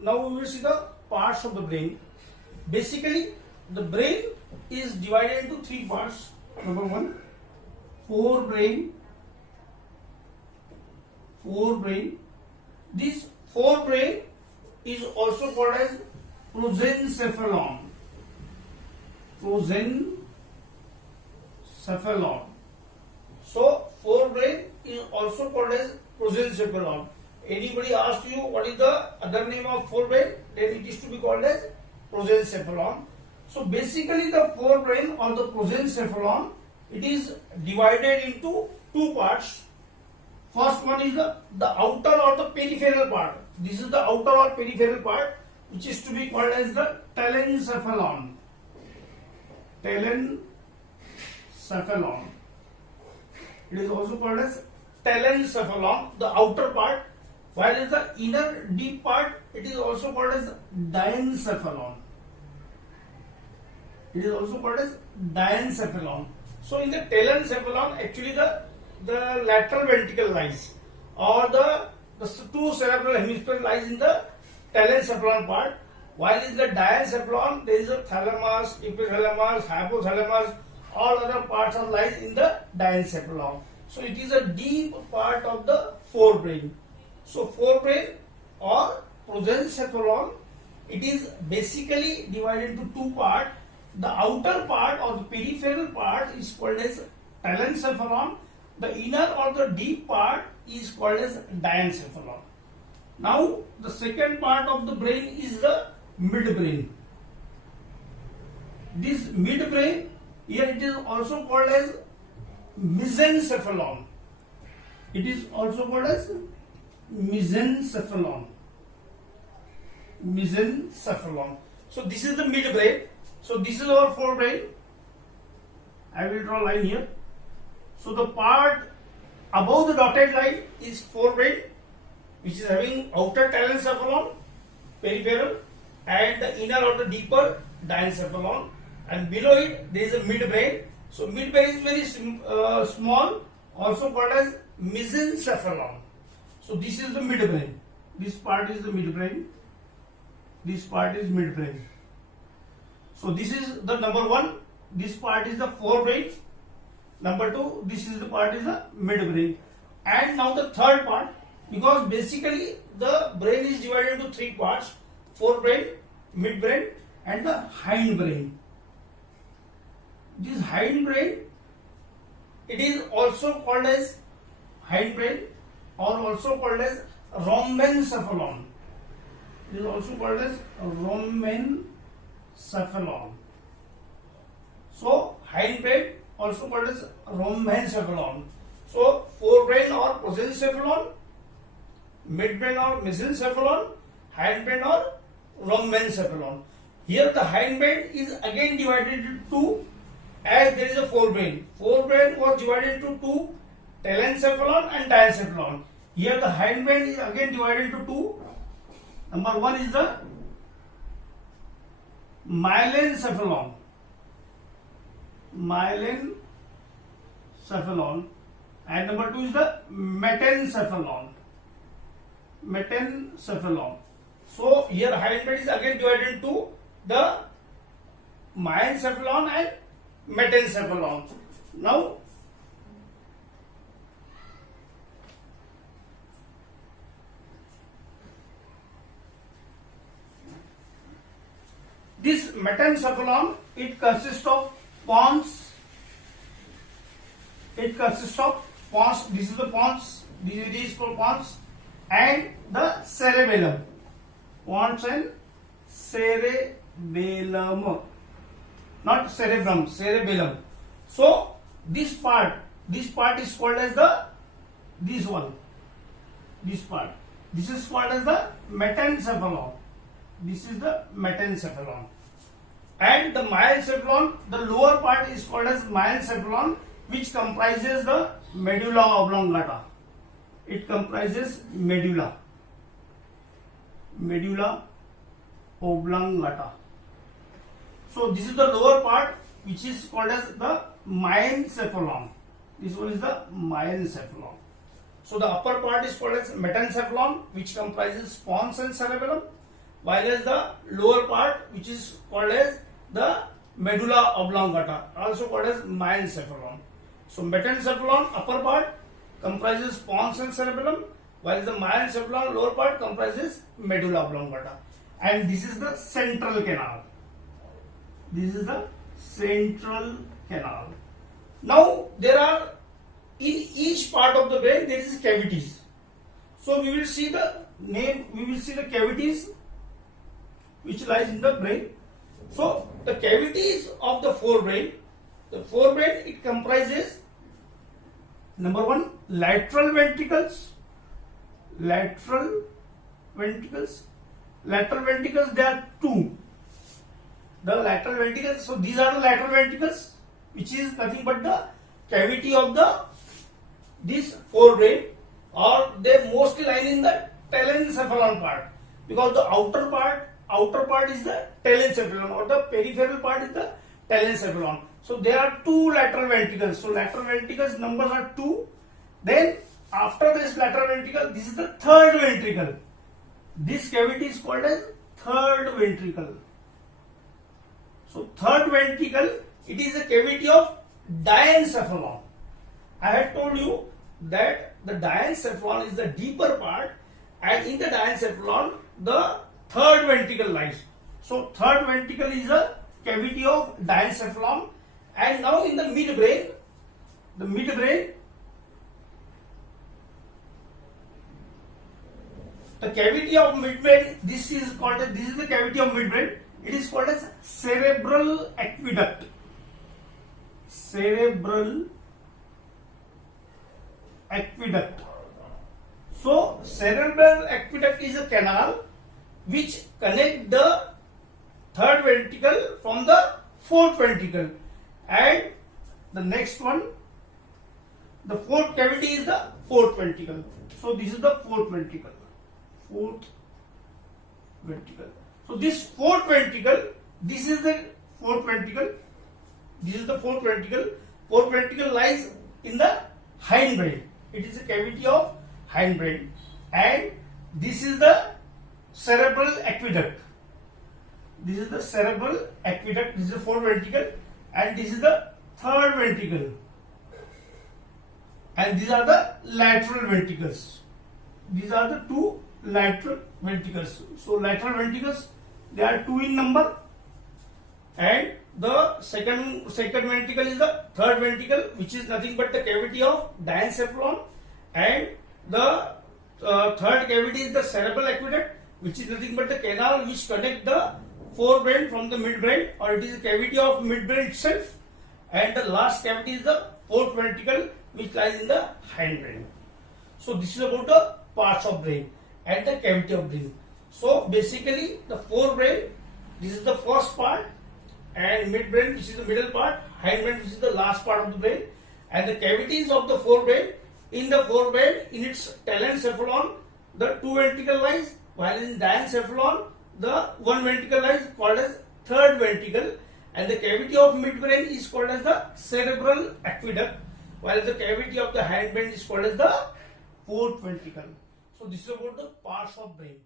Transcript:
now we will see the parts of the brain. Basically, the brain is divided into three parts. Number one, forebrain. This forebrain is also called as prosencephalon. So forebrain is also called as prosencephalon. Anybody asks you what is the other name of forebrain, then it is to be called as prosencephalon. So basically the forebrain or the prosencephalon, it is divided into two parts. First one is the outer or the peripheral part. This is the outer or peripheral part, which is to be called as the telencephalon. It is also called as telencephalon, the outer part, while is the inner deep part, it is also called as diencephalon. So in the telencephalon, actually the lateral ventricle lies, or the two cerebral hemispheres lies in the telencephalon part, while in the diencephalon there is a thalamus, epithalamus, hypothalamus, all other parts are lies in the diencephalon. So it is a deep part of the forebrain. So forebrain or prosencephalon, it is basically divided into two parts. The outer part or the peripheral part is called as telencephalon. The inner or the deep part is called as diencephalon. Now the second part of the brain is the midbrain. This midbrain, here it is also called as mesencephalon. Mesencephalon. So this is the midbrain. So this is our forebrain. I will draw a line here. So the part above the dotted line is forebrain, which is having outer telencephalon, peripheral, and the inner or the deeper diencephalon, and below it there is a midbrain. So midbrain is very small, also called as mesencephalon. So this is the midbrain. This part is the midbrain. So this is the number one. This part is the forebrain. Number two, this is the part is the midbrain. And now the third part, because basically the brain is divided into three parts: forebrain, midbrain, and the hindbrain. This hindbrain, it is also called as hindbrain, or also called as rhombencephalon. It is also called as rhombencephalon. So hindbrain also called as rhombencephalon. So forebrain or prosencephalon, midbrain or mesencephalon, hindbrain or rhombencephalon. Here the hindbrain is again divided into two, as there is a forebrain. Forebrain was divided into two, telencephalon and diencephalon. Here the hindbrain is again divided into two. Number one is the myelencephalon, and number two is the metencephalon. So here hindbrain is again divided into the myencephalon and metencephalon. Now this metencephalon, it consists of pons. This is the pons. This is for pons, and the cerebellum. Pons and cerebellum, not cerebrum, cerebellum. So this part is called as this part. This is called as the metencephalon. This is the metencephalon. And the myencephalon, the lower part is called as myencephalon, which comprises the medulla oblongata. It comprises medulla oblongata. So this is the lower part, which is called as the myencephalon. This one is the myencephalon. So the upper part is called as metencephalon, which comprises pons and cerebellum, while as the lower part, which is called as the medulla oblongata, also called as mesencephalon. So metencephalon upper part comprises pons and cerebellum, while the mesencephalon lower part comprises medulla oblongata. And this is the central canal. This is the central canal. Now there are, in each part of the brain there is cavities. So we will see the cavities which lies in the brain. So the cavities of the forebrain, it comprises, number one, lateral ventricles. Lateral ventricles, there are two. The lateral ventricles, so these are the lateral ventricles, which is nothing but the cavity of this forebrain, or they mostly lie in the telencephalon part, because the outer part is the telencephalon, or the peripheral part is the telencephalon. So there are two lateral ventricles. So lateral ventricles numbers are two. Then after this lateral ventricle, this is the third ventricle. This cavity is called as third ventricle. So third ventricle, it is a cavity of diencephalon. I had told you that the diencephalon is the deeper part, and in the diencephalon the third ventricle lies. So third ventricle is a cavity of diencephalon. And now in the midbrain, the cavity of midbrain, this is the cavity of midbrain. It is called as cerebral aqueduct. Cerebral aqueduct. So cerebral aqueduct is a canal which connect the third ventricle from the fourth ventricle, and the next one, the fourth cavity is the fourth ventricle. So this is the fourth ventricle. So this fourth ventricle, this is the fourth ventricle. Fourth ventricle lies in the hindbrain. It is a cavity of hindbrain, and this is the cerebral aqueduct. This is the cerebral aqueduct. This is the fourth ventricle, and this is the third ventricle. And these are the lateral ventricles. These are the two lateral ventricles. So lateral ventricles, they are two in number, and the second ventricle is the third ventricle, which is nothing but the cavity of diencephalon, and the third cavity is the cerebral aqueduct, which is nothing but the canal which connect the forebrain from the midbrain, or it is a cavity of midbrain itself, and the last cavity is the fourth ventricle which lies in the hindbrain. So this is about the parts of brain and the cavity of brain. So basically the forebrain, this is the first part, and midbrain, which is the middle part, hindbrain, which is the last part of the brain, and the cavities of the forebrain. In the forebrain, in its telencephalon, the two ventricle lies, while in diencephalon, the one ventricle lies called as third ventricle, and the cavity of midbrain is called as the cerebral aqueduct, while the cavity of the hindbrain is called as the fourth ventricle. So this is about the parts of brain.